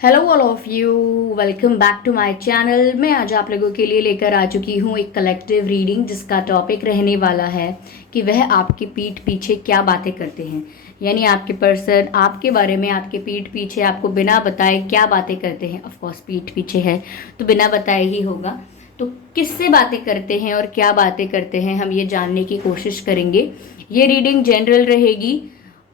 Hello all of you. Welcome back to my channel. मैं आज आप लोगों के लिए लेकर आ चुकी हूँ एक कलेक्टिव रीडिंग जिसका टॉपिक रहने वाला है कि वह आपकी पीठ पीछे क्या बातें करते हैं। यानी आपके पर्सन आपके बारे में आपके पीठ पीछे आपको बिना बताए क्या बातें करते हैं। ऑफ कोर्स पीठ पीछे है तो बिना बताए ही होगा। तो किससे बातें करते हैं और क्या बातें करते हैं हम ये जानने की कोशिश करेंगे। ये रीडिंग जनरल रहेगी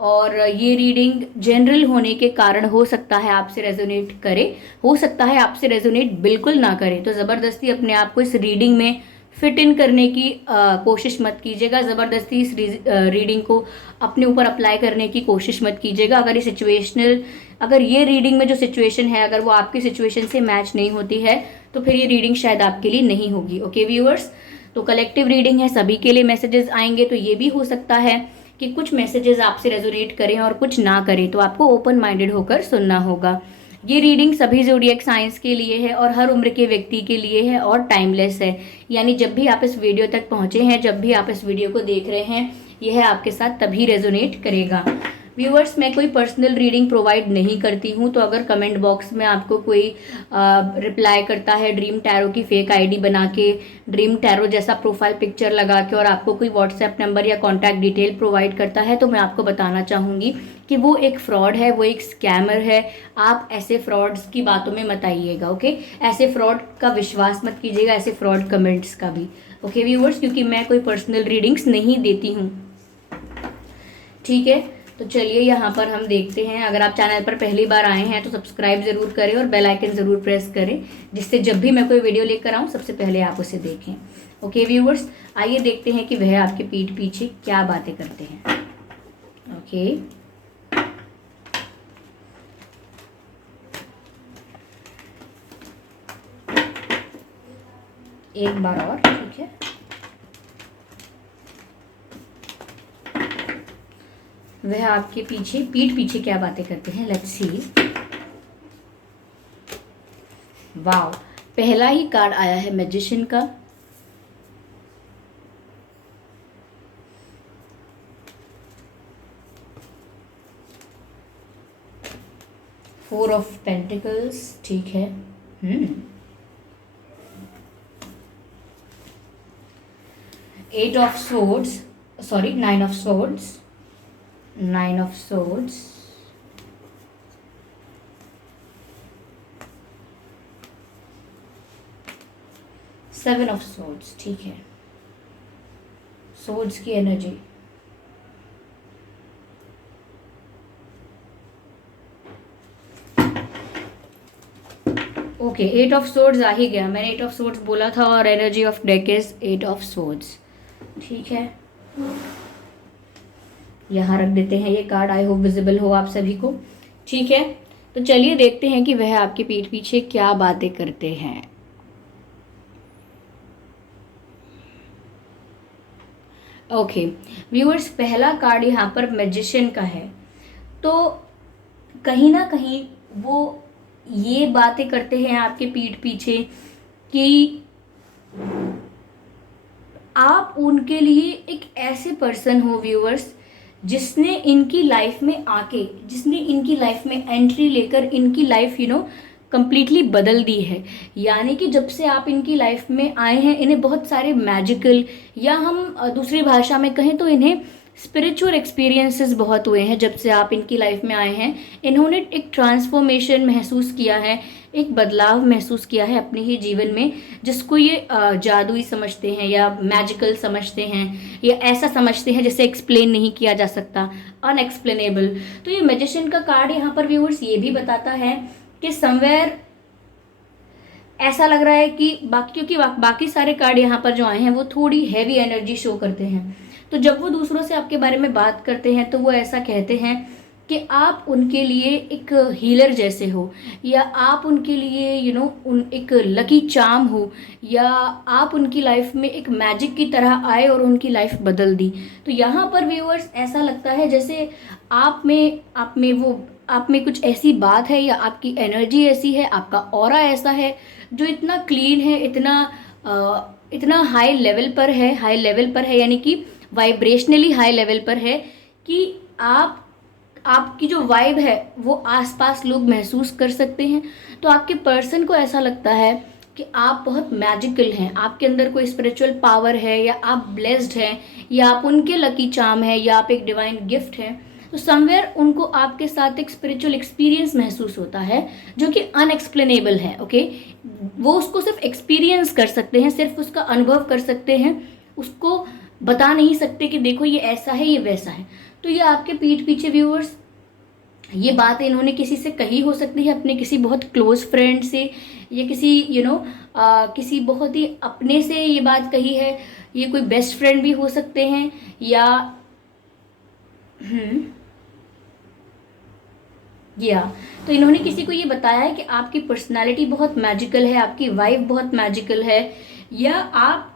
और ये रीडिंग जनरल होने के कारण हो सकता है आपसे रेजोनेट करे, हो सकता है आपसे रेजोनेट बिल्कुल ना करे। तो ज़बरदस्ती अपने आप को इस रीडिंग में फिट इन करने की कोशिश मत कीजिएगा। ज़बरदस्ती इस रीडिंग को अपने ऊपर अप्लाई करने की कोशिश मत कीजिएगा। अगर ये रीडिंग में जो सिचुएशन है अगर वो आपकी सिचुएशन से मैच नहीं होती है तो फिर ये रीडिंग शायद आपके लिए नहीं होगी। ओके व्यूअर्स, तो कलेक्टिव रीडिंग है, सभी के लिए मैसेजेस आएंगे। तो ये भी हो सकता है कि कुछ मैसेजेस आपसे रेजोनेट करें और कुछ ना करें, तो आपको ओपन माइंडेड होकर सुनना होगा। ये रीडिंग सभी ज़ोडिएक साइंस के लिए है और हर उम्र के व्यक्ति के लिए है और टाइमलेस है। यानी जब भी आप इस वीडियो तक पहुंचे हैं, जब भी आप इस वीडियो को देख रहे हैं, यह आपके साथ तभी रेजोनेट करेगा। व्यूअर्स, मैं कोई पर्सनल रीडिंग प्रोवाइड नहीं करती हूँ, तो अगर कमेंट बॉक्स में आपको कोई रिप्लाई करता है ड्रीम टैरो की फेक आईडी बना के, ड्रीम टैरो जैसा प्रोफाइल पिक्चर लगा के, और आपको कोई व्हाट्सएप नंबर या कॉन्टैक्ट डिटेल प्रोवाइड करता है, तो मैं आपको बताना चाहूँगी कि वो एक फ्रॉड है, वो एक स्कैमर है। आप ऐसे फ्रॉड्स की बातों में मत आइएगा। ओके, ऐसे फ्रॉड का विश्वास मत कीजिएगा, ऐसे फ्रॉड कमेंट्स का भी। ओके व्यूअर्स, क्योंकि मैं कोई पर्सनल रीडिंग्स नहीं देती हूँ। ठीक है, तो चलिए यहाँ पर हम देखते हैं। अगर आप चैनल पर पहली बार आए हैं तो सब्सक्राइब जरूर करें और बेल आइकन जरूर प्रेस करें, जिससे जब भी मैं कोई वीडियो लेकर आऊँ सबसे पहले आप उसे देखें। ओके व्यूअर्स, आइए देखते हैं कि वह आपके पीठ पीछे क्या बातें करते हैं। ओके, एक बार और। ठीक है, वह आपके पीछे पीठ पीछे क्या बातें करते हैं। Let's see. वाओ, पहला ही कार्ड आया है मैजिशियन का। Four of pentacles. ठीक है। Eight of swords, sorry, nine of swords, nine of swords, seven of swords. ठीक है, सोर्ड्स की energy. Okay, eight of swords आ ही गया। मैंने एट ऑफ सोर्ड्स बोला था और energy of deck is eight of swords. ठीक है, यहाँ रख देते हैं ये कार्ड। आई होप विजिबल हो आप सभी को। ठीक है, तो चलिए देखते हैं कि वह आपके पीठ पीछे क्या बातें करते हैं। ओके व्यूअर्स, पहला कार्ड यहाँ पर मैजिशियन का है। तो कहीं ना कहीं वो ये बातें करते हैं आपके पीठ पीछे कि आप उनके लिए एक ऐसे पर्सन हो व्यूअर्स, जिसने इनकी लाइफ में आके, जिसने इनकी लाइफ में एंट्री लेकर इनकी लाइफ कंप्लीटली बदल दी है। यानी कि जब से आप इनकी लाइफ में आए हैं, इन्हें बहुत सारे मैजिकल, या हम दूसरी भाषा में कहें तो इन्हें स्पिरिचुअल एक्सपीरियंसेस बहुत हुए हैं। जब से आप इनकी लाइफ में आए हैं, इन्होंने एक ट्रांसफॉर्मेशन महसूस किया है, एक बदलाव महसूस किया है अपने ही जीवन में, जिसको ये जादुई समझते हैं या मैजिकल समझते हैं या ऐसा समझते हैं जिसे एक्सप्लेन नहीं किया जा सकता, अनएक्सप्लेनेबल। तो ये मैजिशियन का कार्ड यहाँ पर व्यूअर्स ये भी बताता है कि समवेयर ऐसा लग रहा है कि बाकी, क्योंकि बाकी सारे कार्ड यहाँ पर जो आए हैं वो थोड़ी हैवी एनर्जी शो करते हैं। तो जब वो दूसरों से आपके बारे में बात करते हैं तो वो ऐसा कहते हैं कि आप उनके लिए एक हीलर जैसे हो, या आप उनके लिए उन एक लकी चार्म हो, या आप उनकी लाइफ में एक मैजिक की तरह आए और उनकी लाइफ बदल दी। तो यहाँ पर व्यूअर्स ऐसा लगता है जैसे आप में कुछ ऐसी बात है, या आपकी एनर्जी ऐसी है, आपका ऑरा ऐसा है जो इतना क्लीन है, इतना हाई लेवल पर है, यानी कि वाइब्रेशनली हाई लेवल पर है कि आपकी जो वाइब है वो आसपास लोग महसूस कर सकते हैं। तो आपके पर्सन को ऐसा लगता है कि आप बहुत मैजिकल हैं, आपके अंदर कोई स्पिरिचुअल पावर है, या आप ब्लेस्ड हैं, या आप उनके लकी चार्म है, या आप एक डिवाइन गिफ्ट हैं। तो समवेयर उनको आपके साथ एक स्पिरिचुअल एक्सपीरियंस महसूस होता है जो कि अनएक्सप्लेनेबल है। ओके, वो उसको सिर्फ एक्सपीरियंस कर सकते हैं, सिर्फ उसका अनुभव कर सकते हैं, उसको बता नहीं सकते कि देखो ये ऐसा है, ये वैसा है। तो ये आपके पीठ पीछे व्यूअर्स, ये बात इन्होंने किसी से कही हो सकती है, अपने किसी बहुत क्लोज फ्रेंड से, या किसी किसी बहुत ही अपने से ये बात कही है। ये कोई बेस्ट फ्रेंड भी हो सकते हैं, या या तो इन्होंने किसी को ये बताया है कि आपकी पर्सनालिटी बहुत मैजिकल है, आपकी वाइफ बहुत मैजिकल है, या आप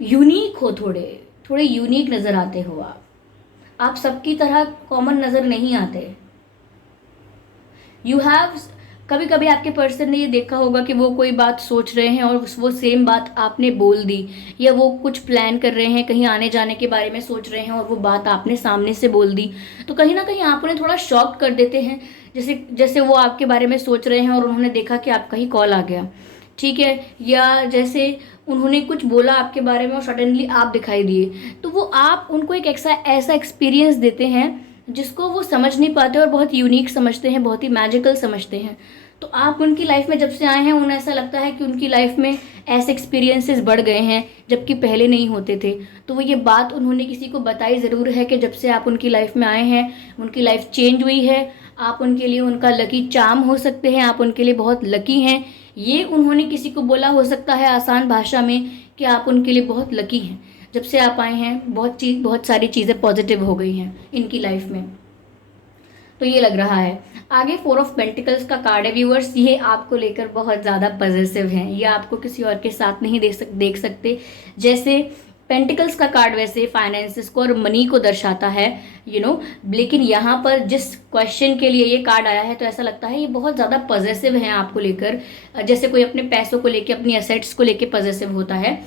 यूनिक हो, थोड़े थोड़े यूनिक नज़र आते हो। आप सबकी तरह कॉमन नज़र नहीं आते। यू हैव, कभी कभी आपके पर्सन ने ये देखा होगा कि वो कोई बात सोच रहे हैं और वो सेम बात आपने बोल दी, या वो कुछ प्लान कर रहे हैं, कहीं आने जाने के बारे में सोच रहे हैं और वो बात आपने सामने से बोल दी। तो कहीं ना कहीं आप उन्हें थोड़ा शॉक कर देते हैं, जैसे जैसे वो आपके बारे में सोच रहे हैं और उन्होंने देखा कि आपका ही कॉल आ गया, ठीक है, या जैसे उन्होंने कुछ बोला आपके बारे में और सडनली आप दिखाई दिए। तो वो आप उनको एक ऐसा एक्सपीरियंस देते हैं जिसको वो समझ नहीं पाते और बहुत यूनिक समझते हैं, बहुत ही मैजिकल समझते हैं। तो आप उनकी लाइफ में जब से आए हैं, उन्हें ऐसा लगता है कि उनकी लाइफ में ऐसे एक्सपीरियंसेस बढ़ गए हैं जबकि पहले नहीं होते थे। तो वो ये बात उन्होंने किसी को बताई ज़रूर है कि जब से आप उनकी लाइफ में आए हैं, उनकी लाइफ चेंज हुई है। आप उनके लिए उनका लकी चार्म हो सकते हैं, आप उनके लिए बहुत लकी हैं। ये उन्होंने किसी को बोला हो सकता है आसान भाषा में कि आप उनके लिए बहुत लकी हैं। जब से आप आए हैं बहुत सारी चीज़ें पॉजिटिव हो गई हैं इनकी लाइफ में। तो ये लग रहा है। आगे 4 ऑफ पेंटिकल्स का कार्ड है व्यूअर्स। ये आपको लेकर बहुत ज़्यादा पॉजिटिव हैं, ये आपको किसी और के साथ नहीं देख सकते। जैसे पेंटिकल्स का कार्ड वैसे फाइनेंसेस को और मनी को दर्शाता है, लेकिन यहाँ पर जिस क्वेश्चन के लिए ये कार्ड आया है, तो ऐसा लगता है ये बहुत ज़्यादा पॉजिटिव हैं आपको लेकर। जैसे कोई अपने पैसों को लेकर, अपनी एसेट्स को लेकर पॉजिटिव होता है,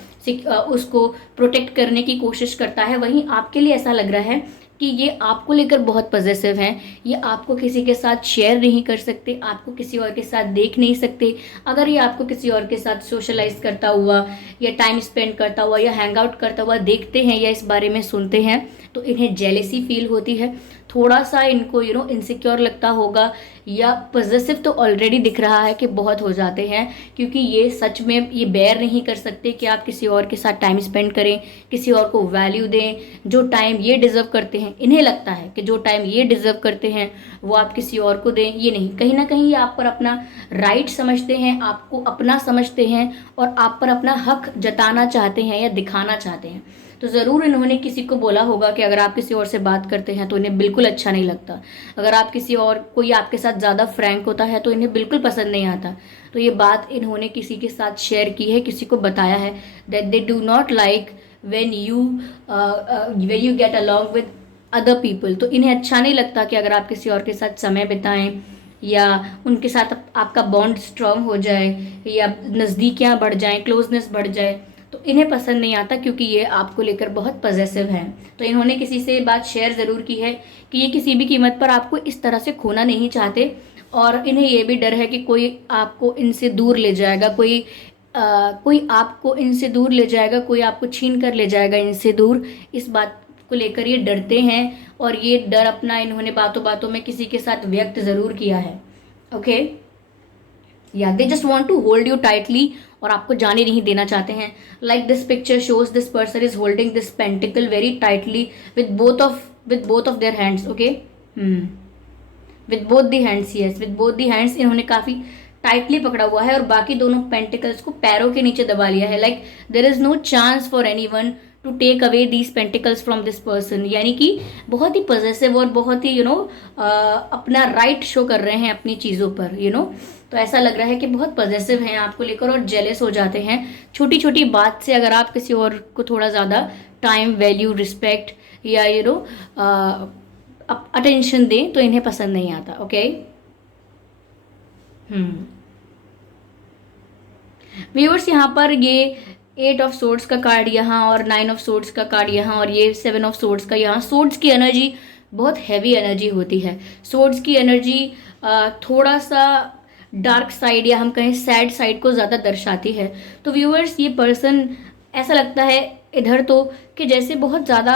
उसको प्रोटेक्ट करने की कोशिश करता है, वहीं आपके लिए ऐसा लग रहा है कि ये आपको लेकर बहुत पॉजिटिव हैं। ये आपको किसी के साथ शेयर नहीं कर सकते, आपको किसी और के साथ देख नहीं सकते। अगर ये आपको किसी और के साथ सोशलाइज करता हुआ, या टाइम स्पेंड करता हुआ, या हैंग आउट करता हुआ देखते हैं, या इस बारे में सुनते हैं, तो इन्हें जेलेसी फील होती है। थोड़ा सा इनको इनसिक्योर लगता होगा, या पॉजिटिव तो ऑलरेडी दिख रहा है कि बहुत हो जाते हैं, क्योंकि ये सच में ये बेयर नहीं कर सकते कि आप किसी और के साथ टाइम स्पेंड करें, किसी और को वैल्यू दें। जो टाइम ये डिज़र्व करते हैं, इन्हें लगता है कि जो टाइम ये डिज़र्व करते हैं वो आप किसी और को दें। ये नहीं, कहीं ना कहीं ये आप पर अपना राइट समझते हैं, आपको अपना समझते हैं, और आप पर अपना हक जताना चाहते हैं या दिखाना चाहते हैं। तो ज़रूर इन्होंने किसी को बोला होगा कि अगर आप किसी और से बात करते हैं तो इन्हें बिल्कुल अच्छा नहीं लगता। अगर आप कोई आपके साथ ज़्यादा फ्रैंक होता है तो इन्हें बिल्कुल पसंद नहीं आता। तो ये बात इन्होंने किसी के साथ शेयर की है, किसी को बताया है, that they do not like when you get along with other people. तो इन्हें अच्छा नहीं लगता कि अगर आप किसी और के साथ समय बिताएं, या उनके साथ आपका बॉन्ड स्ट्रांग हो जाए, या नज़दीकियाँ बढ़ जाएं, क्लोजनेस बढ़ जाए, तो इन्हें पसंद नहीं आता, क्योंकि ये आपको लेकर बहुत पॉजिटिव हैं। तो इन्होंने किसी से बात शेयर ज़रूर की है कि ये किसी भी कीमत पर आपको इस तरह से खोना नहीं चाहते, और इन्हें ये भी डर है कि कोई आपको इनसे दूर ले जाएगा, कोई आपको इनसे दूर ले जाएगा, कोई आपको छीन कर ले जाएगा इनसे दूर। इस बात को लेकर ये डरते हैं, और ये डर अपना इन्होंने बातों बातों में किसी के साथ व्यक्त ज़रूर किया है। Okay, yeah they just want to hold you tightly, और आपको जाने नहीं देना चाहते हैं। Like this picture shows this person is holding this tentacle very tightly with both of their hands. Okay, with both the hands, yes, with both the hands इन्होंने काफ़ी tightly पकड़ा हुआ है, और बाकी दोनों पेंटिकल्स को पैरों के नीचे दबा लिया है। Like there is no chance for anyone to take away these tentacles from this person. यानी कि बहुत ही पॉजिटिव और बहुत ही अपना राइट शो कर रहे हैं अपनी चीज़ों पर। तो ऐसा लग रहा है कि बहुत पॉजिटिव हैं आपको लेकर, और जेलस हो जाते हैं छोटी छोटी बात से। अगर आप किसी और को थोड़ा ज़्यादा टाइम, वैल्यू, रिस्पेक्ट, या अटेंशन दें, तो इन्हें पसंद नहीं आता। ओके, व्यूअर्स, यहाँ पर ये 8 ऑफ सोर्ड्स का कार्ड यहाँ और 9 ऑफ सोर्ड्स का कार्ड यहाँ और ये 7 ऑफ सोर्ड्स का यहाँ। सोर्ड्स की एनर्जी बहुत हैवी एनर्जी होती है। सोर्ड्स की एनर्जी थोड़ा सा डार्क साइड या हम कहें सैड साइड को ज़्यादा दर्शाती है। तो व्यूअर्स, ये पर्सन ऐसा लगता है इधर तो कि जैसे बहुत ज़्यादा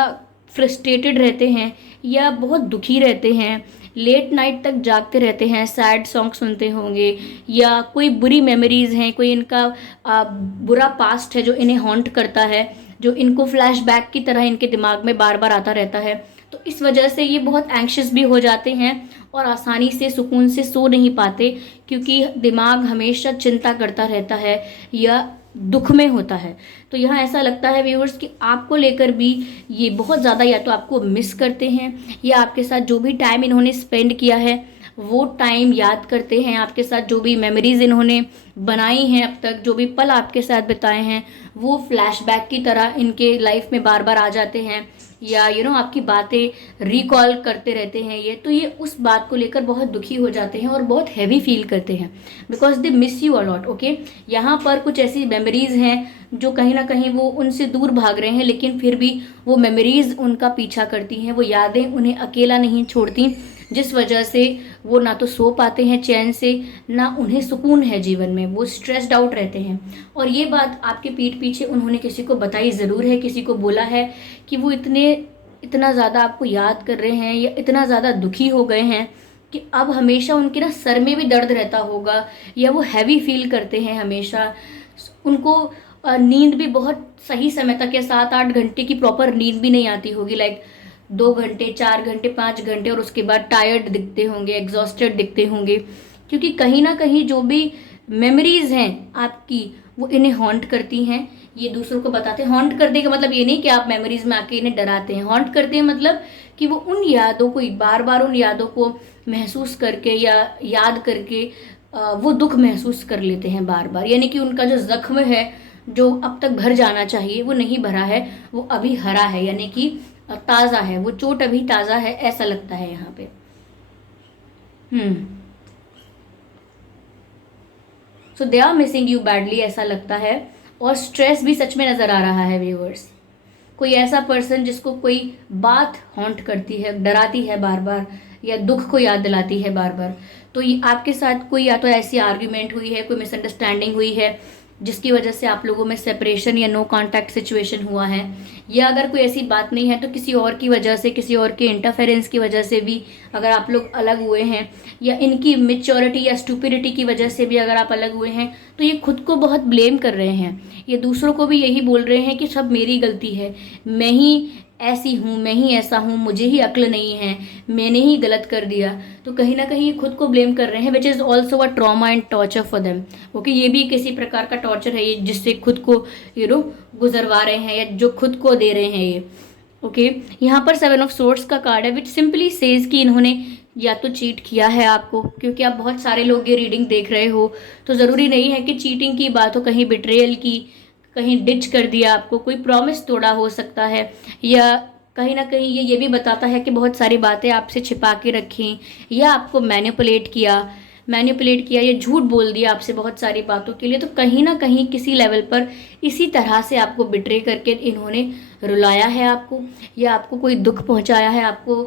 फ्रस्ट्रेटेड रहते हैं या बहुत दुखी रहते हैं, लेट नाइट तक जागते रहते हैं, सैड सॉन्ग सुनते होंगे या कोई बुरी मेमोरीज़ हैं, कोई इनका बुरा पास्ट है जो इन्हें हॉन्ट करता है, जो इनको फ्लैशबैक की तरह इनके दिमाग में बार बार आता रहता है। तो इस वजह से ये बहुत एंग्शियस भी हो जाते हैं और आसानी से सुकून से सो नहीं पाते, क्योंकि दिमाग हमेशा चिंता करता रहता है या दुख में होता है। तो यहाँ ऐसा लगता है व्यूअर्स कि आपको लेकर भी ये बहुत ज़्यादा या तो आपको मिस करते हैं या आपके साथ जो भी टाइम इन्होंने स्पेंड किया है वो टाइम याद करते हैं। आपके साथ जो भी मेमोरीज इन्होंने बनाई हैं अब तक, जो भी पल आपके साथ बिताए हैं, वो फ्लैशबैक की तरह इनके लाइफ में बार बार आ जाते हैं या आपकी बातें रिकॉल करते रहते हैं ये। तो ये उस बात को लेकर बहुत दुखी हो जाते हैं और बहुत हैवी फील करते हैं, because they miss you a lot. Okay, यहाँ पर कुछ ऐसी मेमोरीज हैं जो कहीं ना कहीं वो उनसे दूर भाग रहे हैं, लेकिन फिर भी वो मेमोरीज उनका पीछा करती हैं, वो यादें उन्हें अकेला नहीं छोड़ती, जिस वजह से वो ना तो सो पाते हैं चैन से, ना उन्हें सुकून है जीवन में, वो स्ट्रेस्ड आउट रहते हैं। और ये बात आपके पीठ पीछे उन्होंने किसी को बताई ज़रूर है, किसी को बोला है कि वो इतना ज़्यादा आपको याद कर रहे हैं या इतना ज़्यादा दुखी हो गए हैं कि अब हमेशा उनके ना सर में भी दर्द रहता होगा या वो हैवी फील करते हैं हमेशा। उनको नींद भी बहुत सही समय तक या 7-8 घंटे की प्रॉपर नींद भी नहीं आती होगी, लाइक 2 घंटे, 4 घंटे, 5 घंटे, और उसके बाद टायर्ड दिखते होंगे, एग्जॉस्टेड दिखते होंगे, क्योंकि कहीं ना कहीं जो भी मेमोरीज हैं आपकी वो इन्हें हॉन्ट करती हैं। ये दूसरों को बताते हैं। हॉन्ट करने का मतलब ये नहीं कि आप मेमोरीज में आके इन्हें डराते हैं। हॉन्ट करते हैं मतलब कि वो उन यादों को बार बार उन यादों को महसूस करके या याद करके वो दुख महसूस कर लेते हैं बार बार, यानी कि उनका जो जख्म है जो अब तक भर जाना चाहिए वो नहीं भरा है, वो अभी हरा है, यानी कि ताज़ा है, वो चोट अभी ताज़ा है, ऐसा लगता है यहाँ पे। So they are missing you badly, ऐसा लगता है। और स्ट्रेस भी सच में नज़र आ रहा है व्यूअर्स। कोई ऐसा पर्सन जिसको कोई बात हॉन्ट करती है, डराती है बार बार, या दुख को याद दिलाती है बार बार। तो ये आपके साथ कोई या तो ऐसी आर्ग्यूमेंट हुई है, कोई मिसअंडरस्टैंडिंग हुई है जिसकी वजह से आप लोगों में सेपरेशन या नो कांटेक्ट सिचुएशन हुआ है, या अगर कोई ऐसी बात नहीं है तो किसी और की वजह से, किसी और के इंटरफेरेंस की वजह से भी अगर आप लोग अलग हुए हैं, या इनकी मेच्योरिटी या स्टुपिडिटी की वजह से भी अगर आप अलग हुए हैं, तो ये खुद को बहुत ब्लेम कर रहे हैं। ये दूसरों को भी यही बोल रहे हैं कि सब मेरी गलती है, मैं ही ऐसी हूँ, मैं ही ऐसा हूँ, मुझे ही अक्ल नहीं है, मैंने ही गलत कर दिया। तो कहीं ना कहीं ये खुद को ब्लेम कर रहे हैं, which is also a trauma and torture for them. Okay, ये भी किसी प्रकार का टॉर्चर है ये, जिससे खुद को गुजरवा रहे हैं या जो खुद को दे रहे हैं ये। ओके, यहाँ पर 7 ऑफ सोर्ड्स का कार्ड है, विच सिंपली सेज कि इन्होंने या तो चीट किया है आपको, क्योंकि आप बहुत सारे लोग ये रीडिंग देख रहे हो, तो ज़रूरी नहीं है कि चीटिंग की बात हो, कहीं बिट्रेयल की, कहीं डिच कर दिया आपको, कोई प्रॉमिस तोड़ा हो सकता है, या कहीं ना कहीं ये भी बताता है कि बहुत सारी बातें आपसे छिपा के रखी, या आपको मैनिपुलेट किया या झूठ बोल दिया आपसे बहुत सारी बातों के लिए। तो कहीं ना कहीं किसी लेवल पर इसी तरह से आपको बिट्रे करके इन्होंने रुलाया है आपको, या आपको कोई दुख पहुंचाया है आपको।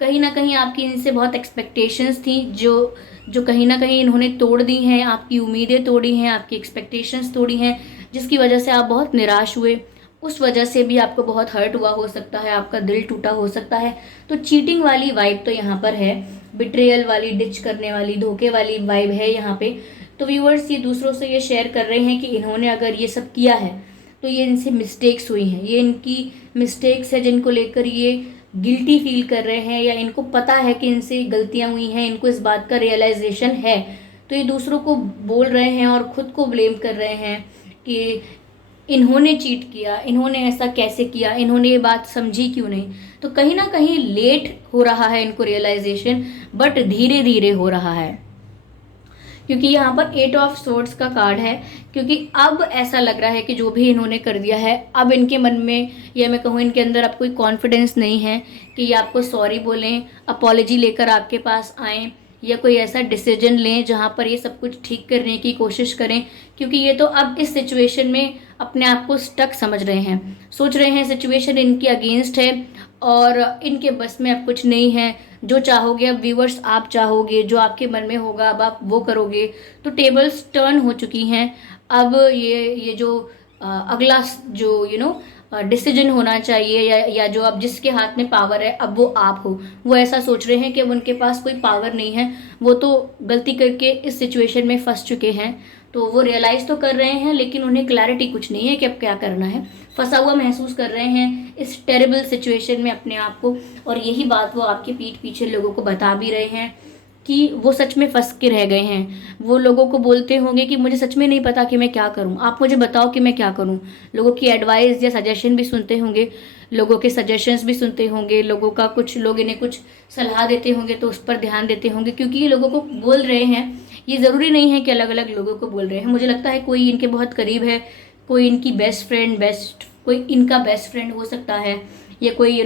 कहीं ना कहीं आपकी इनसे बहुत एक्सपेक्टेशंस थी जो कहीं ना कहीं इन्होंने तोड़ दी हैं, आपकी उम्मीदें तोड़ी हैं, आपकी एक्सपेक्टेशंस तोड़ी हैं, जिसकी वजह से आप बहुत निराश हुए। उस वजह से भी आपको बहुत हर्ट हुआ हो सकता है, आपका दिल टूटा हो सकता है। तो चीटिंग वाली वाइब तो यहाँ पर है, बिट्रेयल वाली, डिच करने वाली, धोखे वाली वाइब है यहाँ पे। तो व्यूअर्स ये दूसरों से ये शेयर कर रहे हैं कि इन्होंने अगर ये सब किया है तो ये इनसे मिस्टेक्स हुई हैं, ये इनकी मिस्टेक्स है जिनको लेकर ये गिल्टी फील कर रहे हैं, या इनको पता है कि इनसे गलतियाँ हुई हैं, इनको इस बात का रियलाइजेशन है। तो ये दूसरों को बोल रहे हैं और ख़ुद को ब्लेम कर रहे हैं कि इन्होंने चीट किया, इन्होंने ऐसा कैसे किया, इन्होंने ये बात समझी क्यों नहीं। तो कहीं ना कहीं लेट हो रहा है इनको रियलाइजेशन, बट धीरे धीरे हो रहा है, क्योंकि यहाँ पर 8 ऑफ सोर्ड्स का कार्ड है। क्योंकि अब ऐसा लग रहा है कि जो भी इन्होंने कर दिया है, अब इनके मन में, या मैं कहूँ इनके अंदर अब कोई कॉन्फिडेंस नहीं है कि ये आपको सॉरी बोलें, अपॉलॉजी लेकर आपके पास आएँ, या कोई ऐसा डिसीजन लें जहाँ पर ये सब कुछ ठीक करने की कोशिश करें, क्योंकि ये तो अब इस सिचुएशन में अपने आप को स्टक समझ रहे हैं, सोच रहे हैं सिचुएशन इनके अगेंस्ट है और इनके बस में अब कुछ नहीं है। जो चाहोगे अब व्यूवर्स आप चाहोगे, जो आपके मन में होगा अब आप वो करोगे। तो टेबल्स टर्न हो चुकी हैं। अब ये जो अगला जो डिसीजन होना चाहिए या जो अब जिसके हाथ में पावर है अब वो आप हो, वो ऐसा सोच रहे हैं कि अब उनके पास कोई पावर नहीं है, वो तो गलती करके इस सिचुएशन में फंस चुके हैं। तो वो रियलाइज तो कर रहे हैं लेकिन उन्हें क्लैरिटी कुछ नहीं है कि अब क्या करना है। फंसा हुआ महसूस कर रहे हैं इस टेरिबल सिचुएशन में अपने आप को, और यही बात वो आपके पीठ पीछे लोगों को बता भी रहे हैं कि वो सच में फंस के रह गए हैं। वो लोगों को बोलते होंगे कि मुझे सच में नहीं पता कि मैं क्या करूं, आप मुझे बताओ कि मैं क्या करूं। लोगों की एडवाइस या सजेशन भी सुनते होंगे, लोगों के सजेशंस भी सुनते होंगे, लोगों का कुछ लोग इन्हें कुछ सलाह देते होंगे तो उस पर ध्यान देते होंगे, क्योंकि ये लोगों को बोल रहे हैं। ये ज़रूरी नहीं है कि अलग अलग लोगों को बोल रहे हैं, मुझे लगता है कोई इनके बहुत करीब है, कोई इनकी कोई इनका बेस्ट फ्रेंड हो सकता है, या कोई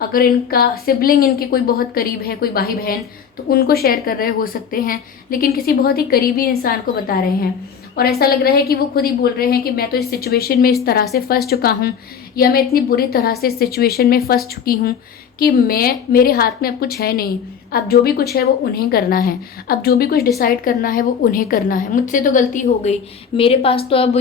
अगर इनका सिबलिंग इनके कोई बहुत करीब है, कोई भाई बहन, तो उनको शेयर कर रहे हो सकते हैं। लेकिन किसी बहुत ही करीबी इंसान को बता रहे हैं, और ऐसा लग रहा है कि वो खुद ही बोल रहे हैं कि मैं तो इस सिचुएशन में इस तरह से फंस चुका हूँ, या मैं इतनी बुरी तरह से इस सिचुएशन में फंस चुकी हूँ कि मेरे हाथ में अब कुछ है नहीं। अब जो भी कुछ है वो उन्हें करना है, अब जो भी कुछ डिसाइड करना है वो उन्हें करना है। मुझसे तो गलती हो गई, मेरे पास तो अब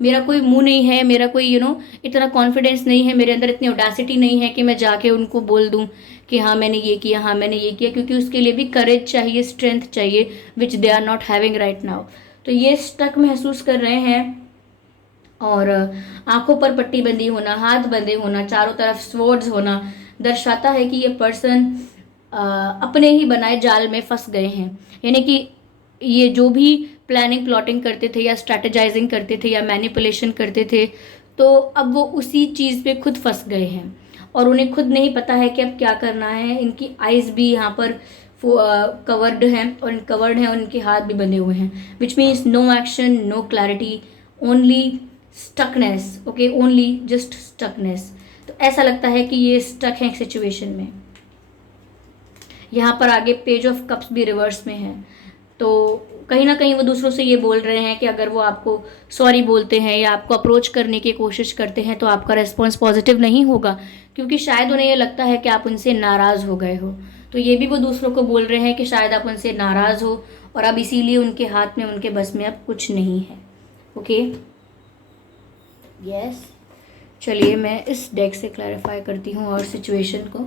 मेरा कोई मुंह नहीं है, मेरा कोई इतना कॉन्फिडेंस नहीं है, मेरे अंदर इतनी ऑडेसिटी नहीं है कि मैं जाके उनको बोल दूं कि हाँ मैंने ये किया, हाँ मैंने ये किया, क्योंकि उसके लिए भी करेज चाहिए, स्ट्रेंथ चाहिए, which they are not having right now. तो ये स्टक महसूस कर रहे हैं, और आंखों पर पट्टी बंदी होना, हाथ बंधे होना, चारों तरफ स्वॉर्ड्स होना दर्शाता है कि ये पर्सन अपने ही बनाए जाल में फंस गए हैं। यानी कि ये जो भी प्लानिंग प्लॉटिंग करते थे या स्ट्रैटेजाइजिंग करते थे या मैनिपुलेशन करते थे, तो अब वो उसी चीज़ पे खुद फंस गए हैं और उन्हें खुद नहीं पता है कि अब क्या करना है। इनकी आइज़ भी यहाँ पर कवर्ड हैं और इनके हाथ भी बंधे हुए हैं, which means no action, no clarity, only stuckness. Okay, only just stuckness. तो ऐसा लगता है कि ये स्टक है सिचुएशन में। यहाँ पर आगे पेज ऑफ कप्स भी रिवर्स में है, तो कहीं ना कहीं वो दूसरों से ये बोल रहे हैं कि अगर वो आपको सॉरी बोलते हैं या आपको अप्रोच करने की कोशिश करते हैं तो आपका रिस्पॉन्स पॉजिटिव नहीं होगा, क्योंकि शायद उन्हें ये लगता है कि आप उनसे नाराज़ हो गए हो। तो ये भी वो दूसरों को बोल रहे हैं कि शायद आप उनसे नाराज़ हो और अब इसीलिए उनके हाथ में, उनके बस में अब कुछ नहीं है। ओके, यस, चलिए मैं इस डेक से क्लैरिफाई करती हूँ और सिचुएशन को।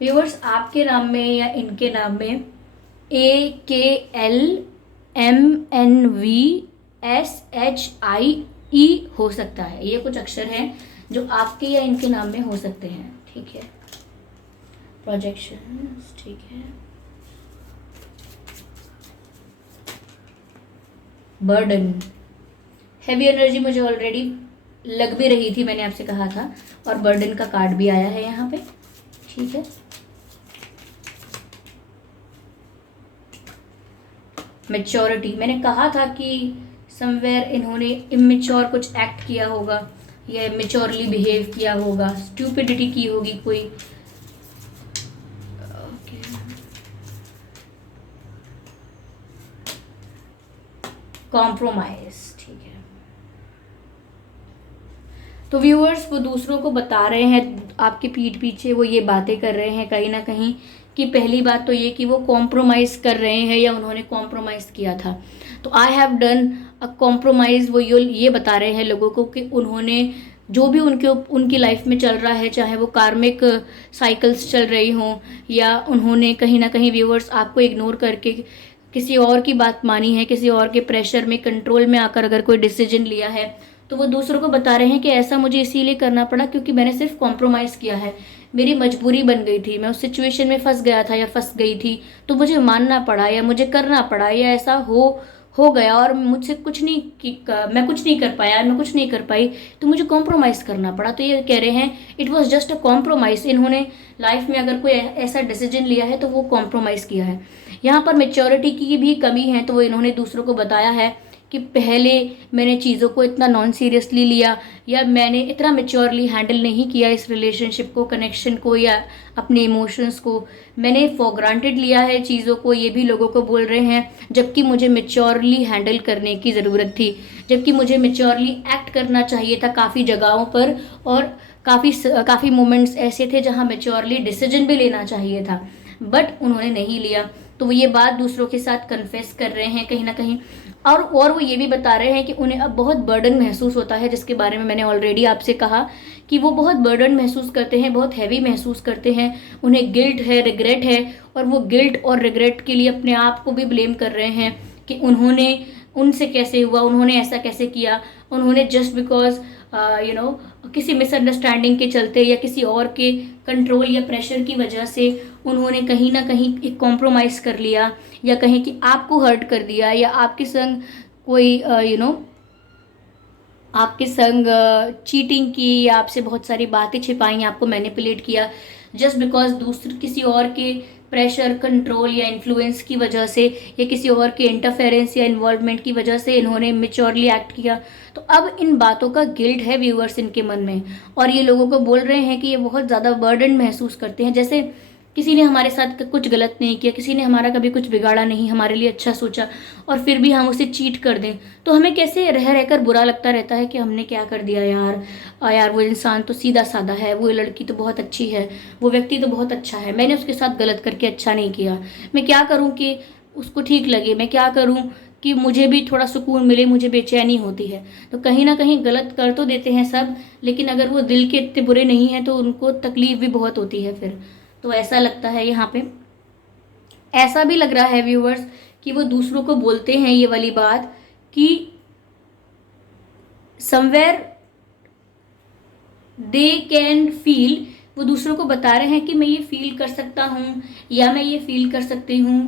व्यूअर्स, आपके नाम में या इनके नाम में AKLMNVSHIE हो सकता है। ये कुछ अक्षर हैं जो आपके या इनके नाम में हो सकते हैं। ठीक है, प्रोजेक्शन, ठीक है। बर्डन, हैवी एनर्जी मुझे ऑलरेडी लग भी रही थी, मैंने आपसे कहा था, और बर्डन का कार्ड भी आया है यहाँ पे। ठीक है, मैच्योरिटी, मैंने कहा था कि समवेयर इन्होंने इमेच्योर कुछ एक्ट किया होगा या इमेच्योरली बिहेव किया होगा, स्टूपिडिटी की होगी कोई। कॉम्प्रोमाइज, ठीक है। तो व्यूअर्स, वो दूसरों को बता रहे हैं, आपके पीठ पीछे वो ये बातें कर रहे हैं कहीं ना कहीं, कि पहली बात तो ये कि वो कॉम्प्रोमाइज़ कर रहे हैं या उन्होंने कॉम्प्रोमाइज़ किया था। तो I have done a compromise, वो ये बता रहे हैं लोगों को कि उन्होंने जो भी उनकी लाइफ में चल रहा है, चाहे वो कार्मिक साइकिल्स चल रही हों या उन्होंने कहीं ना कहीं व्यूअर्स आपको इग्नोर करके किसी और की बात मानी है, किसी और के प्रेशर में, कंट्रोल में आकर अगर कोई डिसीजन लिया है, तो वो दूसरों को बता रहे हैं कि ऐसा मुझे इसीलिए करना पड़ा क्योंकि मैंने सिर्फ कॉम्प्रोमाइज़ किया है, मेरी मजबूरी बन गई थी, मैं उस सिचुएशन में फंस गया था या फंस गई थी, तो मुझे मानना पड़ा या मुझे करना पड़ा या ऐसा हो गया और मुझसे मैं कुछ नहीं कर पाया, मैं कुछ नहीं कर पाई, तो मुझे कॉम्प्रोमाइज़ करना पड़ा। तो ये कह रहे हैं it was just a compromise. इन्होंने लाइफ में अगर कोई ऐसा डिसीजन लिया है तो वो कॉम्प्रोमाइज़ किया है। यहाँ पर मेच्योरिटी की भी कमी है, तो वो इन्होंने दूसरों को बताया है कि पहले मैंने चीज़ों को इतना नॉन सीरियसली लिया, या मैंने इतना मेच्योरली हैंडल नहीं किया इस रिलेशनशिप को, कनेक्शन को, या अपने इमोशंस को। मैंने फॉर ग्रांटेड लिया है चीज़ों को, ये भी लोगों को बोल रहे हैं, जबकि मुझे मेच्योरली हैंडल करने की ज़रूरत थी, जबकि मुझे मेच्योरली एक्ट करना चाहिए था काफ़ी जगहों पर, और काफ़ी मोमेंट्स ऐसे थे जहाँ मेच्योरली डिसीजन भी लेना चाहिए था, बट उन्होंने नहीं लिया। तो वो ये बात दूसरों के साथ कन्फेस कर रहे हैं कहीं ना कहीं, और वो ये भी बता रहे हैं कि उन्हें अब बहुत बर्डन महसूस होता है, जिसके बारे में मैंने ऑलरेडी आपसे कहा कि वो बहुत बर्डन महसूस करते हैं, बहुत हैवी महसूस करते हैं, उन्हें गिल्ट है, रिग्रेट है, और वो गिल्ट और रिग्रेट के लिए अपने आप को भी ब्लेम कर रहे हैं कि उन्होंने, उनसे कैसे हुआ, उन्होंने ऐसा कैसे किया, उन्होंने जस्ट बिकॉज किसी मिसअंडरस्टैंडिंग के चलते या किसी और के कंट्रोल या प्रेशर की वजह से उन्होंने कहीं ना कहीं एक कॉम्प्रोमाइज़ कर लिया, या कहीं कि आपको हर्ट कर दिया, या आपके संग कोई आपके संग चीटिंग की, या आपसे बहुत सारी बातें छिपाई, आपको मैनिपुलेट किया, जस्ट बिकॉज दूसरे किसी और के प्रेशर, कंट्रोल या इन्फ्लुएंस की वजह से, या किसी और के इंटरफेरेंस या इन्वॉल्वमेंट की वजह से इन्होंने मेच्योरली एक्ट किया। तो अब इन बातों का गिल्ट है व्यूअर्स इनके मन में, और ये लोगों को बोल रहे हैं कि ये बहुत ज़्यादा बर्डन महसूस करते हैं, जैसे किसी ने हमारे साथ कुछ गलत नहीं किया, किसी ने हमारा कभी कुछ बिगाड़ा नहीं, हमारे लिए अच्छा सोचा, और फिर भी हम उसे चीट कर दें, तो हमें कैसे रह रहकर बुरा लगता रहता है कि हमने क्या कर दिया यार। यार वो इंसान तो सीधा साधा है, वो लड़की तो बहुत अच्छी है, वो व्यक्ति तो बहुत अच्छा है, मैंने उसके साथ गलत करके अच्छा नहीं किया, मैं क्या करूँ कि उसको ठीक लगे, मैं क्या करूँ कि मुझे भी थोड़ा सुकून मिले, मुझे बेचैनी होती है। तो कहीं ना कहीं गलत कर तो देते हैं सब, लेकिन अगर वो दिल के इतने बुरे नहीं हैं तो उनको तकलीफ भी बहुत होती है फिर। तो ऐसा लगता है यहाँ पे, ऐसा भी लग रहा है व्यूअर्स कि वो दूसरों को बोलते हैं ये वाली बात कि समवेयर दे कैन फील, वो दूसरों को बता रहे हैं कि मैं ये फील कर सकता हूँ, या मैं ये फील कर सकती हूँ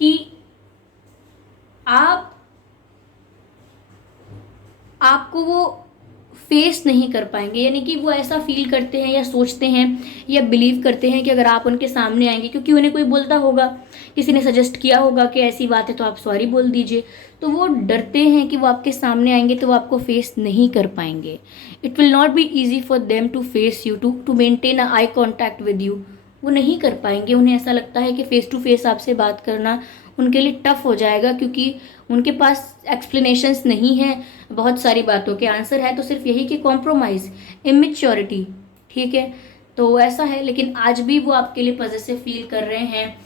कि आपको वो फेस नहीं कर पाएंगे, यानी कि वो ऐसा फील करते हैं या सोचते हैं या बिलीव करते हैं कि अगर आप उनके सामने आएंगे, क्योंकि उन्हें कोई बोलता होगा, किसी ने सजेस्ट किया होगा कि ऐसी बात है तो आप सॉरी बोल दीजिए, तो वो डरते हैं कि वो आपके सामने आएंगे तो वो आपको फेस नहीं कर पाएंगे। It will not be easy for them to face you, to maintain a eye contact with you. वो नहीं कर पाएंगे, उन्हें ऐसा लगता है कि फेस टू फेस आपसे बात करना उनके लिए टफ हो जाएगा, क्योंकि उनके पास एक्सप्लेनेशंस नहीं है बहुत सारी बातों के, आंसर है तो सिर्फ यही कि कॉम्प्रोमाइज़, इमेच्योरिटी। ठीक है, तो ऐसा है, लेकिन आज भी वो आपके लिए पॉजिटिव फील कर रहे हैं,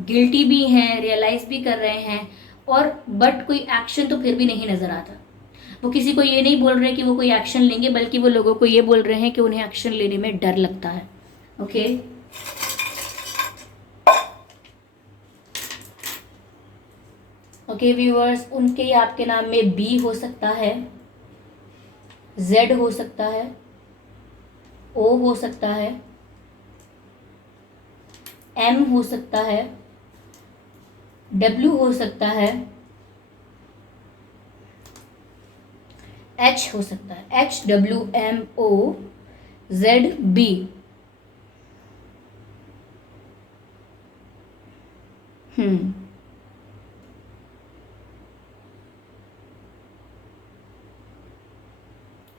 गिल्टी भी हैं, रियलाइज भी कर रहे हैं, और बट कोई एक्शन तो फिर भी नहीं नज़र आता। वो किसी को ये नहीं बोल रहे कि वो कोई एक्शन लेंगे, बल्कि वो लोगों को ये बोल रहे हैं कि उन्हें एक्शन लेने में डर लगता है। ओके, ओके व्यूअर्स, उनके या आपके नाम में बी हो सकता है, जेड हो सकता है, ओ हो सकता है, एम हो सकता है, डब्ल्यू हो सकता है, एच हो सकता है, HWMOZB।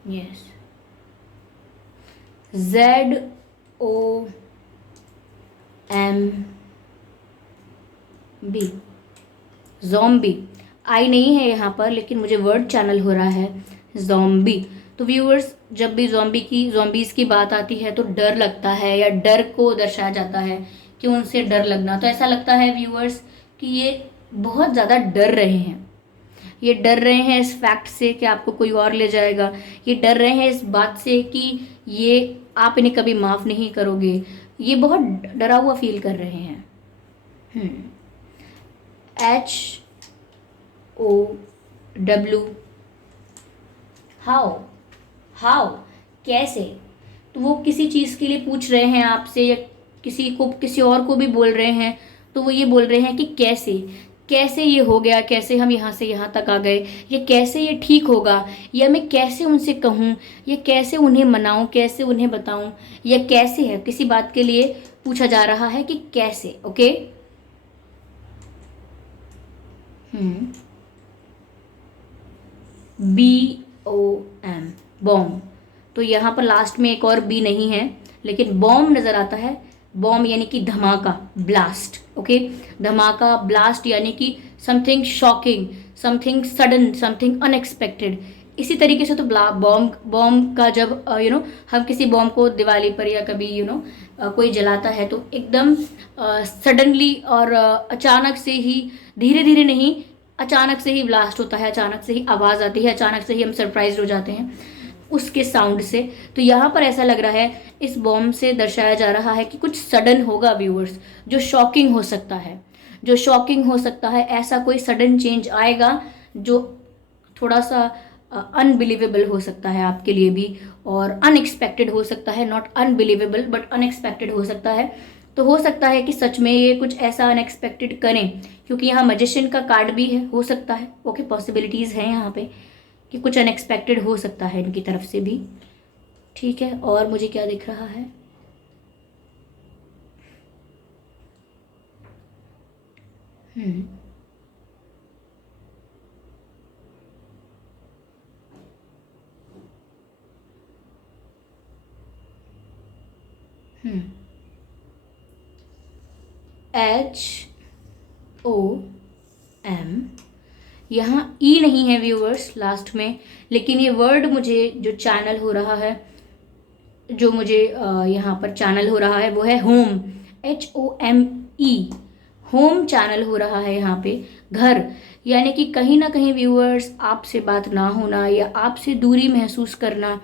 Yes, ZOMB, zombie. आई नहीं है यहाँ पर, लेकिन मुझे वर्ड चैनल हो रहा है ज़ॉम्बी। तो व्यूअर्स, जब भी ज़ॉम्बीज़ की बात आती है तो डर लगता है, या डर को दर्शाया जाता है कि उनसे डर लगना। तो ऐसा लगता है व्यूअर्स कि ये बहुत ज़्यादा डर रहे हैं, ये डर रहे हैं इस फैक्ट से कि आपको कोई और ले जाएगा, ये डर रहे हैं इस बात से कि ये आप इन्हें कभी माफ़ नहीं करोगे, ये बहुत डरा हुआ फील कर रहे हैं। HOW, हाउ, कैसे। तो वो किसी चीज़ के लिए पूछ रहे हैं आपसे, या किसी और को भी बोल रहे हैं, तो वो ये बोल रहे हैं कि कैसे ये हो गया, कैसे हम यहाँ से यहाँ तक आ गए, या कैसे ये ठीक होगा, या मैं कैसे उनसे कहूँ, या कैसे उन्हें मनाऊँ, कैसे उन्हें बताऊँ, या कैसे है, किसी बात के लिए पूछा जा रहा है कि कैसे। Okay, BOM, bomb. तो यहाँ पर लास्ट में एक और बी नहीं है, लेकिन बॉम्ब नज़र आता है। बॉम्ब यानी कि धमाका, ब्लास्ट। ओके, धमाका, ब्लास्ट यानी कि something shocking, something sudden, something unexpected. इसी तरीके से तो बॉम्ब बॉम्ब का जब हम किसी बॉम्ब को दिवाली पर या कभी कोई जलाता है तो एकदम सडनली और अचानक से ही, धीरे धीरे नहीं, अचानक से ही ब्लास्ट होता है, अचानक से ही आवाज़ आती है, अचानक से ही हम सरप्राइज हो जाते हैं उसके साउंड से। तो यहाँ पर ऐसा लग रहा है, इस बॉम्ब से दर्शाया जा रहा है कि कुछ सडन होगा व्यूअर्स, जो शॉकिंग हो सकता है, जो शॉकिंग हो सकता है। ऐसा कोई सडन चेंज आएगा जो थोड़ा सा अनबिलीवेबल हो सकता है आपके लिए भी, और अनएक्सपेक्टेड हो सकता है। नॉट अनबिलीवेबल बट अनएक्सपेक्टेड हो सकता है। तो हो सकता है कि सच में ये कुछ ऐसा अनएक्सपेक्टेड करें, क्योंकि यहाँ मैजिशियन का कार्ड भी है, हो सकता है। ओके, पॉसिबिलिटीज़ हैं यहाँ पे कि कुछ अनएक्सपेक्टेड हो सकता है इनकी तरफ से भी। ठीक है, और मुझे क्या दिख रहा है? हम्म हम्म HOM, यहाँ ई नहीं है व्यूअर्स लास्ट में, लेकिन ये वर्ड मुझे जो चैनल हो रहा है, जो मुझे यहाँ पर चैनल हो रहा है वो है होम, HOME, होम चैनल हो रहा है यहाँ पे, घर। यानी कि कहीं ना कहीं व्यूअर्स आपसे बात ना होना या आपसे दूरी महसूस करना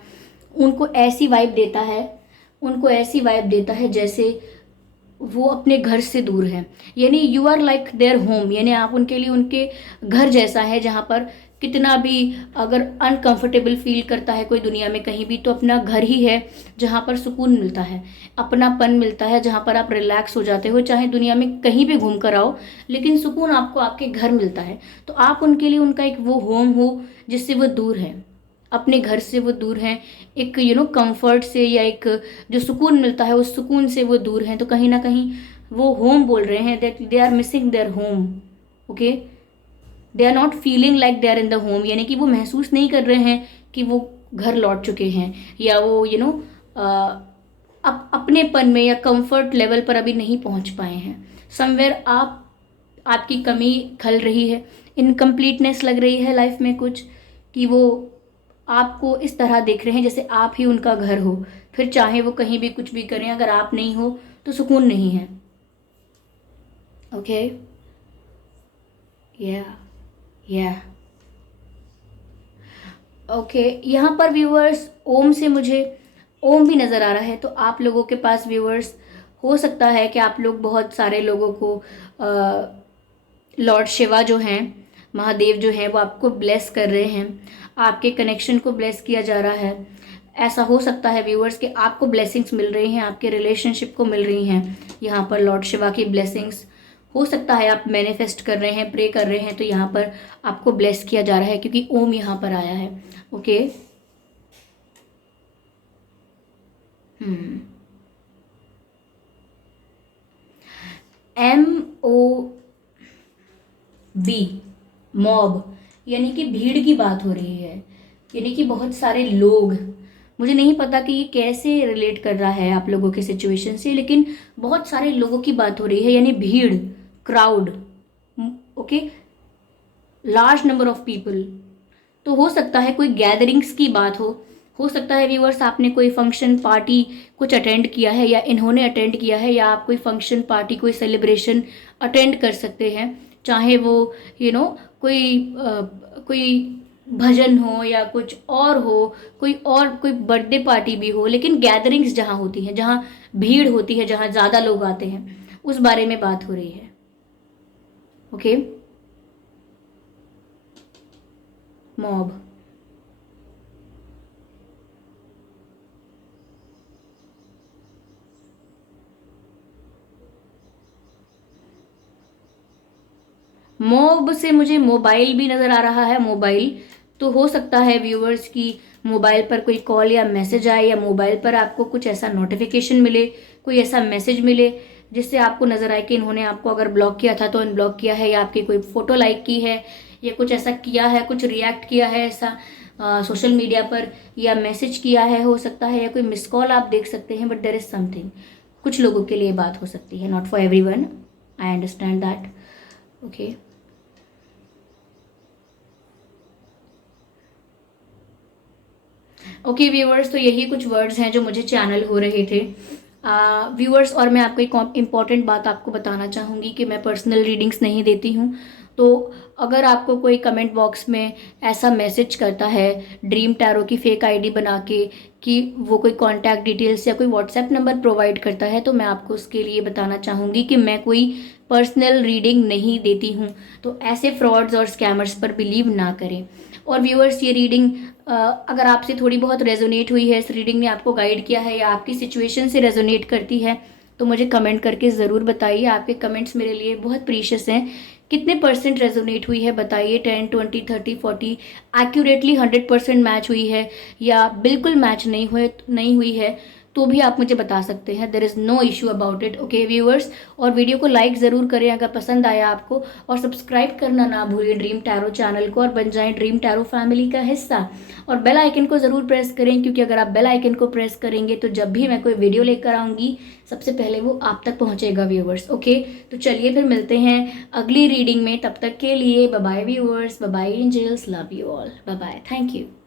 उनको ऐसी वाइब देता है, उनको ऐसी वाइब देता है जैसे वो अपने घर से दूर है। यानी you are like their home, यानी आप उनके लिए उनके घर जैसा है, जहाँ पर कितना भी अगर अनकंफर्टेबल फील करता है कोई दुनिया में कहीं भी, तो अपना घर ही है जहाँ पर सुकून मिलता है, अपनापन मिलता है, जहाँ पर आप रिलैक्स हो जाते हो। चाहे दुनिया में कहीं भी घूम कर आओ, लेकिन सुकून आपको आपके घर मिलता है। तो आप उनके लिए उनका एक वो होम हो जिससे वो दूर है, अपने घर से वो दूर हैं, एक कंफर्ट से या एक जो सुकून मिलता है उस सुकून से वो दूर हैं। तो कहीं ना कहीं वो होम बोल रहे हैं, that they are missing their home. Okay, they are not feeling like they are in the home, यानी कि वो महसूस नहीं कर रहे हैं कि वो घर लौट चुके हैं, या वो अपनेपन में या कंफर्ट लेवल पर अभी नहीं पहुंच पाए हैं। समवेयर आपकी कमी खल रही है, इनकम्प्लीटनेस लग रही है लाइफ में कुछ, कि वो आपको इस तरह देख रहे हैं जैसे आप ही उनका घर हो। फिर चाहे वो कहीं भी कुछ भी करें, अगर आप नहीं हो तो सुकून नहीं है। ओके, या या ओके, यहाँ पर व्यूअर्स ओम से मुझे ओम भी नज़र आ रहा है। तो आप लोगों के पास व्यूअर्स हो सकता है कि आप लोग बहुत सारे लोगों को लॉर्ड शिवा जो हैं, महादेव जो हैं, वो आपको ब्लेस कर रहे हैं, आपके कनेक्शन को ब्लेस किया जा रहा है। ऐसा हो सकता है व्यूअर्स कि आपको ब्लेसिंग्स मिल रही हैं, आपके रिलेशनशिप को मिल रही हैं यहाँ पर लॉर्ड शिवा की ब्लेसिंग्स। हो सकता है आप मैनिफेस्ट कर रहे हैं, प्रे कर रहे हैं, तो यहाँ पर आपको ब्लेस किया जा रहा है क्योंकि ओम यहाँ पर आया है। ओके, MOB, मॉब, यानी कि भीड़ की बात हो रही है, यानी कि बहुत सारे लोग। मुझे नहीं पता कि ये कैसे रिलेट कर रहा है आप लोगों के सिचुएशन से, लेकिन बहुत सारे लोगों की बात हो रही है, यानी भीड़, crowd. Okay, large number of people. तो हो सकता है कोई गैदरिंग्स की बात हो सकता है व्यूअर्स आपने कोई फंक्शन पार्टी कुछ अटेंड किया है, या इन्होंने अटेंड किया है, या आप कोई फंक्शन पार्टी कोई सेलिब्रेशन अटेंड कर सकते हैं। चाहे वो कोई भजन हो या कुछ और हो, कोई बर्थडे पार्टी भी हो, लेकिन गैदरिंग्स जहाँ होती हैं, जहाँ भीड़ होती है, जहाँ ज़्यादा लोग आते हैं, उस बारे में बात हो रही है। Okay, mob. मॉब से मुझे मोबाइल भी नज़र आ रहा है, मोबाइल। तो हो सकता है व्यूअर्स की मोबाइल पर कोई कॉल या मैसेज आए, या मोबाइल पर आपको कुछ ऐसा नोटिफिकेशन मिले, कोई ऐसा मैसेज मिले जिससे आपको नज़र आए कि इन्होंने आपको अगर ब्लॉक किया था तो अनब्लॉक किया है, या आपकी कोई फ़ोटो लाइक की है, या कुछ ऐसा किया है, कुछ रिएक्ट किया है ऐसा सोशल मीडिया पर, या मैसेज किया है हो सकता है, या कोई मिस कॉल आप देख सकते हैं, बट देयर इज समथिंग। कुछ लोगों के लिए बात हो सकती है, not for everyone, I understand that. Okay, okay viewers, तो यही कुछ वर्ड्स हैं जो मुझे चैनल हो रहे थे व्यूअर्स। और मैं आपको एक इम्पॉर्टेंट बात आपको बताना चाहूँगी कि मैं पर्सनल रीडिंग्स नहीं देती हूँ। तो अगर आपको कोई कमेंट बॉक्स में ऐसा मैसेज करता है ड्रीम टैरो की फेक आईडी बना के कि वो कोई कॉन्टैक्ट डिटेल्स या कोई व्हाट्सएप नंबर प्रोवाइड करता है, तो मैं आपको उसके लिए बताना चाहूँगी कि मैं कोई पर्सनल रीडिंग नहीं देती हूँ। तो ऐसे फ्रॉड्स और स्कैमर्स पर बिलीव ना करें। और व्यूअर्स, ये रीडिंग अगर आपसे थोड़ी बहुत रेजोनेट हुई है, इस रीडिंग ने आपको गाइड किया है या आपकी सिचुएशन से रेजोनेट करती है, तो मुझे कमेंट करके ज़रूर बताइए। आपके कमेंट्स मेरे लिए बहुत प्रीशियस हैं। कितने परसेंट रेजोनेट हुई है बताइए, 10, 20, 30, 40, एक्यूरेटली 100% मैच हुई है, या बिल्कुल मैच नहीं हुई है, तो भी आप मुझे बता सकते हैं। There is no issue about it. Okay viewers, और वीडियो को लाइक ज़रूर करें अगर पसंद आया आपको, और सब्सक्राइब करना ना भूलिए ड्रीम टैरो चैनल को, और बन जाएं ड्रीम टैरो फैमिली का हिस्सा। और बेल आइकन को ज़रूर प्रेस करें, क्योंकि अगर आप बेल आइकन को प्रेस करेंगे तो जब भी मैं कोई वीडियो लेकर आऊँगी सबसे पहले वो आप तक पहुँचेगा व्यूअर्स। ओके, तो चलिए फिर मिलते हैं अगली रीडिंग में। तब तक के लिए bye bye viewers, bye bye angels, love you all, bye bye, thank you.